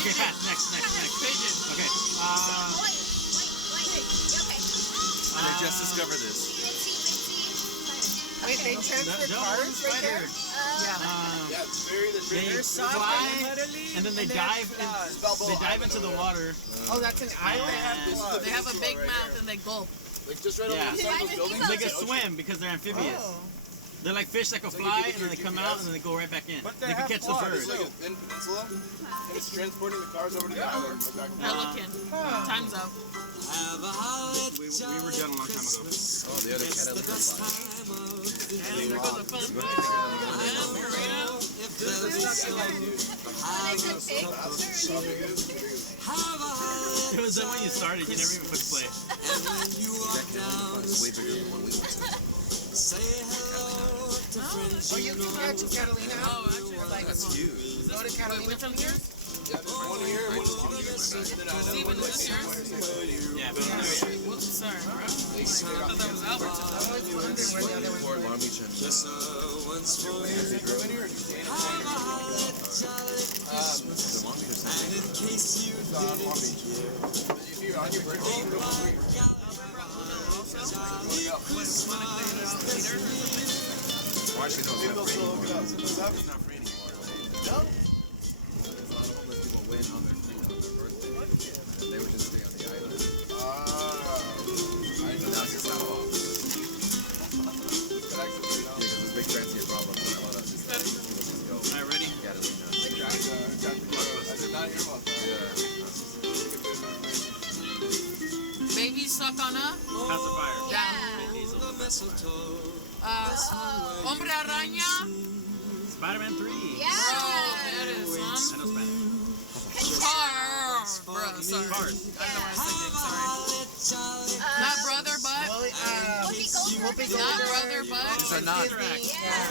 Okay, pass. Next. Pigeon. Okay. Wait. Okay. I just discovered this. Wait, they transfer No, cars right there? Yeah. Yeah, it's very the They They're soft fly, and cuddly, and then they they're dive. claws. They dive into the water. Oh, that's an island? And They have a big mouth and they gulp. Like just right Yeah. over the side of those buildings. they can swim because they're amphibious. Oh. They're like fish that can fly, and then they come out, and then they go right back in. But They they can have catch the claws. It's bird. like a thin peninsula, and it's transporting the cars over to the island. Pelican. Time's up. We were done a long time ago. Oh, the other cat had a little fly. And there goes a fun fact. It was done when you started. You never even put play. It's way bigger than one we went to. Oh, you can catch a Catalina? Oh, actually, Like, That's huge. go to Catalina. which one's yours? Yeah, there's one here, one here. Steven, is this yours? Yeah, but there you go. Whoops, sorry, bro. I thought that was Albert's. I always wondered where the other one Newport, Long Beach, and the Long Beach or something. On your birthday, Well, actually, no, it's not free anymore. It's not free anymore. No? There's a lot of homeless people win on their thing on their birthday. And they would just stay on the island. I But now it's just not off. Yeah, because there's big transient problems and a lot of just people just go. All right, ready? Catalina. I did not hear about that. Yeah. Baby stuck on a Pacifier. down. Vin Diesel. Hombre Araña. Spider-Man 3. Yeah. Oh, there it is, I know son. Spanish. Car. Bro, sorry. Cars. I don't know what I was thinking, sorry. Not brother, but. Whoopi Goldberg. Not brother, but. These are not. Disney. Yeah.